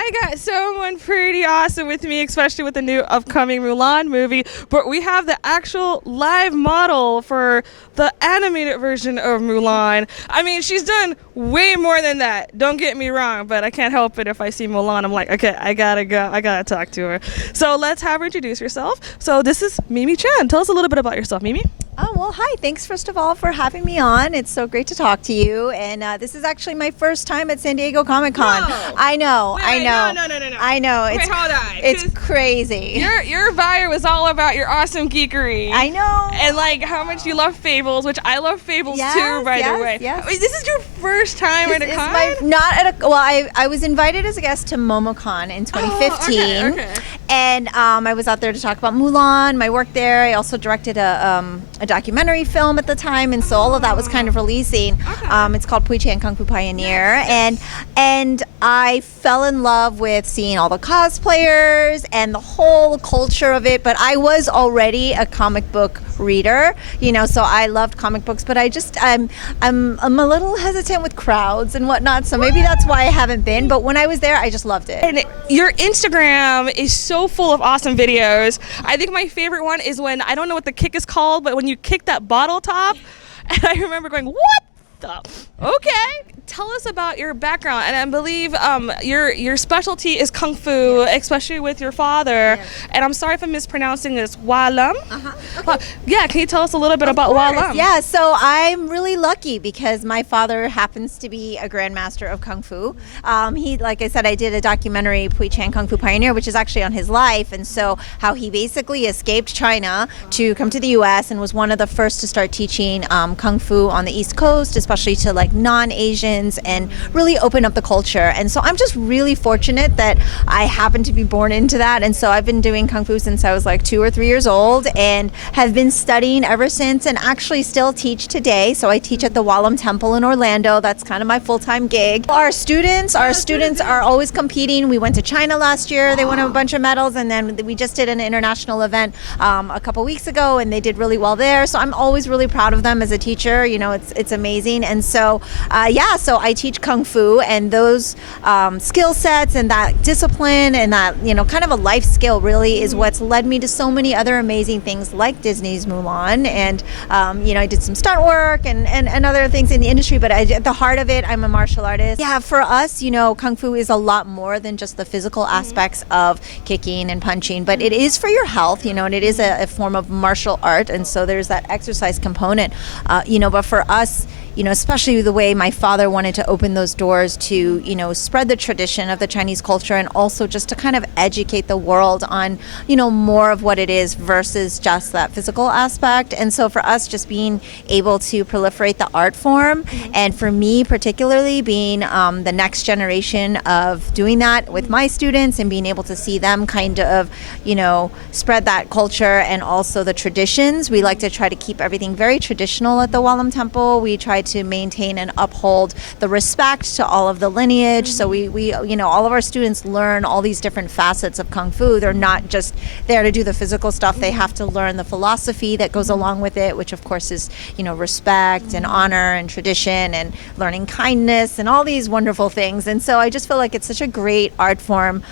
I got someone pretty awesome with me, especially with the new upcoming Mulan movie. But we have the actual live model for the animated version of Mulan. I mean, she's done way more than that. Don't get me wrong, but I can't help it if I see Mulan. I'm like, okay, I gotta go. I gotta talk to her. So let's have her introduce herself. So this is Mimi Chan. Tell us a little bit about yourself, Mimi. Oh, well, hi. Thanks, first of all, for having me on. It's so great to talk to you. And this is actually my first time at San Diego Comic-Con. No. I know. Wait, I know. No. I know. Wait, hold on. It's crazy. Your bio was all about your awesome geekery. I know. And like how much you love Fables, which I love Fables too, by the way. Yes. Wait, this is your first time at a con? I was invited as a guest to MomoCon in 2015. Okay. And I was out there to talk about Mulan, my work there. I also directed a documentary film at the time, and so all of that was kind of releasing. Okay. It's called Pui Chan Kung Fu Pioneer, and I fell in love with seeing all the cosplayers and the whole culture of it. But I was already a comic book reader, so I loved comic books. But I'm a little hesitant with crowds and whatnot, so maybe that's why I haven't been. But when I was there, I just loved it. And your Instagram is so full of awesome videos. I think my favorite one is when, I don't know what the kick is called, but when you kick that bottle top, and I remember going, what the? Okay. Tell us about your background, and I believe your specialty is Kung Fu, especially with your father. Yes. And I'm sorry if I'm mispronouncing this. Wah Lum? Okay. Yeah, can you tell us a little bit about Wah Lum? Yeah, so I'm really lucky because my father happens to be a grandmaster of Kung Fu. Like I said, I did a documentary, Pui Chan Kung Fu Pioneer, which is actually on his life, and so how he basically escaped China to come to the U.S. and was one of the first to start teaching Kung Fu on the East Coast, especially to like non-Asians, and really open up the culture. And so I'm just really fortunate that I happen to be born into that. And so I've been doing Kung Fu since I was like 2 or 3 years old, and have been studying ever since, and actually still teach today. So I teach at the Wah Lum Temple in Orlando. That's kind of my full-time gig. Our students are always competing. We went to China last year. They won a bunch of medals, and then we just did an international event a couple weeks ago, and they did really well there. So I'm always really proud of them as a teacher. It's amazing. And so so I teach Kung Fu, and those skill sets and that discipline and that kind of a life skill really is what's led me to so many other amazing things like Disney's Mulan, and I did some stunt work and other things in the industry, but at the heart of it, I'm a martial artist. Yeah, for us, Kung Fu is a lot more than just the physical aspects of kicking and punching, but it is for your health, and it is a form of martial art, and so there's that exercise component, but for us, especially the way my father wanted to open those doors to, spread the tradition of the Chinese culture, and also just to kind of educate the world on, more of what it is versus just that physical aspect. And so for us, just being able to proliferate the art form, and for me particularly being the next generation of doing that with my students, and being able to see them kind of, spread that culture and also the traditions. We like to try to keep everything very traditional at the Wah Lum Temple. We try to maintain and uphold the respect to all of the lineage. So we all of our students learn all these different facets of Kung Fu. They're not just there to do the physical stuff. They have to learn the philosophy that goes along with it, which of course is, respect and honor and tradition and learning kindness and all these wonderful things. And so I just feel like it's such a great art form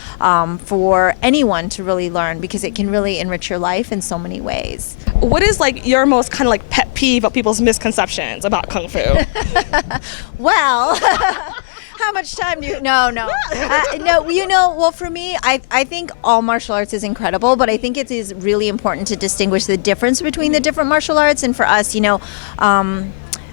for anyone to really learn, because it can really enrich your life in so many ways. What is like your most kind of like pet peeve of people's misconceptions about Kung Fu? Well, how much time do you? No. Well, for me, I think all martial arts is incredible, but I think it is really important to distinguish the difference between the different martial arts. And for us,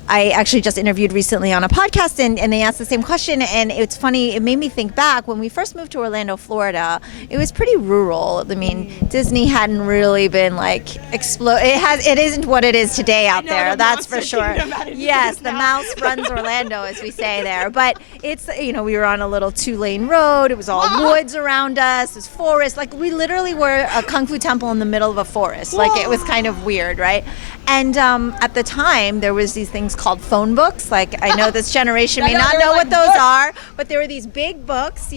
I actually just interviewed recently on a podcast, and they asked the same question, and it's funny, it made me think back when we first moved to Orlando, Florida. It was pretty rural. I mean, Disney hadn't really been like it isn't what it is today out there, that's for sure. Yes, the mouse runs Orlando, as we say there. But it's, we were on a little 2-lane road. It was all woods around us. It was forest. Like, we literally were a Kung Fu temple in the middle of a forest. Like, it was kind of weird, right? And at the time, there was these things books called phone books. Like, I know this generation may Yeah, not they're know like what those books. are, but there were these big books,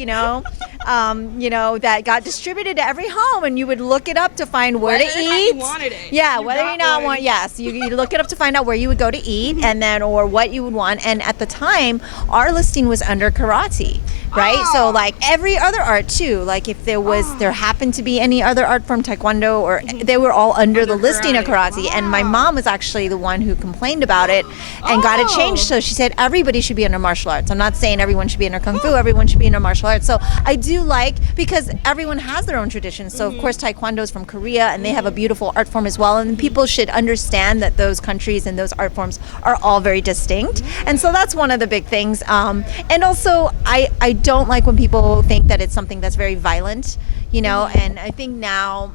that got distributed to every home, and you would look it up to find where Whether to or not eat. you wanted it. Yeah, You whether got or not one. want. Yes, you look it up to find out where you would go to eat, and then or what you would want. And at the time, our listing was under karate, right? So like every other art too. Like if there happened to be any other art from taekwondo, or they were all under the listing of karate. And my mom was actually the one who complained about it and got it changed. So she said everybody should be under martial arts. I'm not saying everyone should be under kung fu. Everyone should be under martial arts. So I do like, because everyone has their own traditions. So of course taekwondo is from Korea, and they have a beautiful art form as well. And people should understand that those countries and those art forms are all very distinct. And so that's one of the big things. And also I don't like when people think that it's something that's very violent, and I think now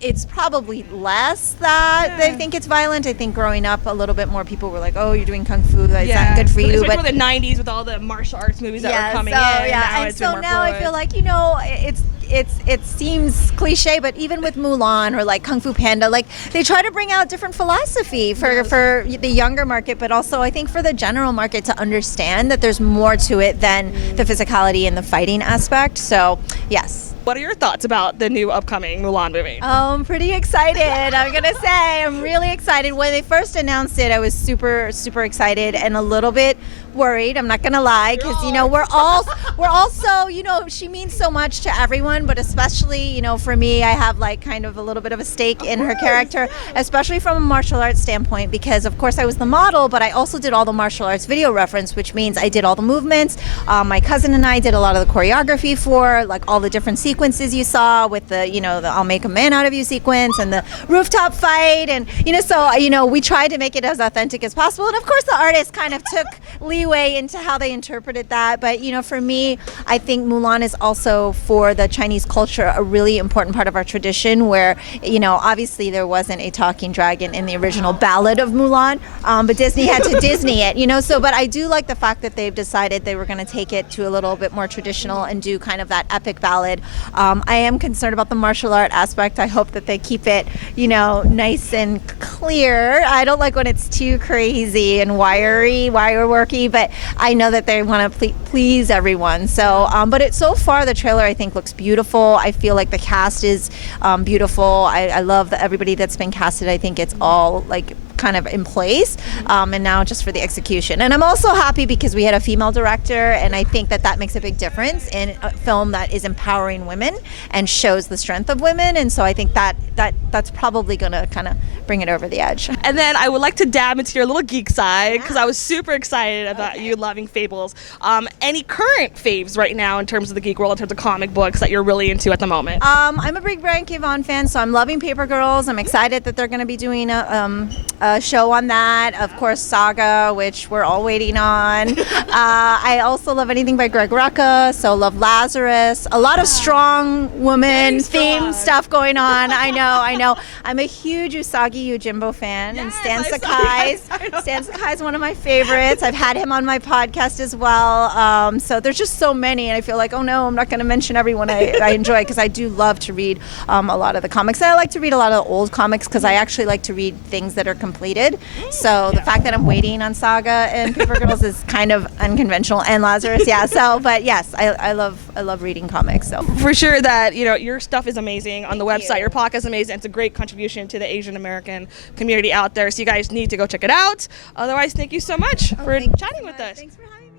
it's probably less that they think it's violent. I think growing up a little bit more, people were like, "Oh, you're doing kung fu. That's not good for you." Especially But for the '90s with all the martial arts movies that were coming in. and so now I feel like it seems cliche, but even with Mulan or like Kung Fu Panda, like they try to bring out different philosophy for the younger market, but also I think for the general market to understand that there's more to it than the physicality and the fighting aspect. So yes. What are your thoughts about the new upcoming Mulan movie? I'm pretty excited. I'm gonna say I'm really excited. When they first announced it, I was super, super excited and a little bit worried. I'm not gonna lie, because we're all so she means so much to everyone, but especially for me, I have like kind of a little bit of a stake in her character, especially from a martial arts standpoint, because of course I was the model, but I also did all the martial arts video reference, which means I did all the movements. My cousin and I did a lot of the choreography for like all the different sequences you saw with the the I'll make a man out of you sequence and the rooftop fight, and so we tried to make it as authentic as possible, and of course the artist kind of took leeway into how they interpreted that. But for me, I think Mulan is also for the Chinese culture a really important part of our tradition, where obviously there wasn't a talking dragon in the original ballad of Mulan, but Disney had to Disney it, so but I do like the fact that they've decided they were going to take it to a little bit more traditional and do kind of that epic ballad. I am concerned about the martial art aspect. I hope that they keep it nice and clear. I don't like when it's too crazy and wire worky, but I know that they want to please everyone. So but so far the trailer I think looks beautiful. I feel like the cast is beautiful. I love everybody that's been casted. I think it's all like kind of in place, and now just for the execution. And I'm also happy because we had a female director, and I think that makes a big difference in a film that is empowering women and shows the strength of women. And so I think that's probably going to kind of bring it over the edge. And then I would like to dab into your little geek side, because I was super excited about you loving Fables. Any current faves right now in terms of the geek world, in terms of comic books that you're really into at the moment? I'm a big Brian K. Vaughan fan, so I'm loving Paper Girls. I'm excited that they're going to be doing a show on that. Of course, Saga, which we're all waiting on. I also love anything by Greg Rucka, so love Lazarus. A lot of strong woman theme stuff going on. I know. I'm a huge Usagi Yojimbo fan, and Stan Sakai is one of my favorites. I've had him on my podcast as well. So there's just so many, and I feel like, oh no, I'm not going to mention everyone I enjoy, because I do love to read a lot of the comics. And I like to read a lot of the old comics, because I actually like to read things that are completed. So the fact that I'm waiting on Saga and Paper Girls is kind of unconventional, and Lazarus, but yes, I love reading comics. So for sure that your stuff is amazing on the website. Your podcast is amazing. It's a great contribution to the Asian American community out there. So you guys need to go check it out. Otherwise, thank you so much for chatting with us. Thanks for having me.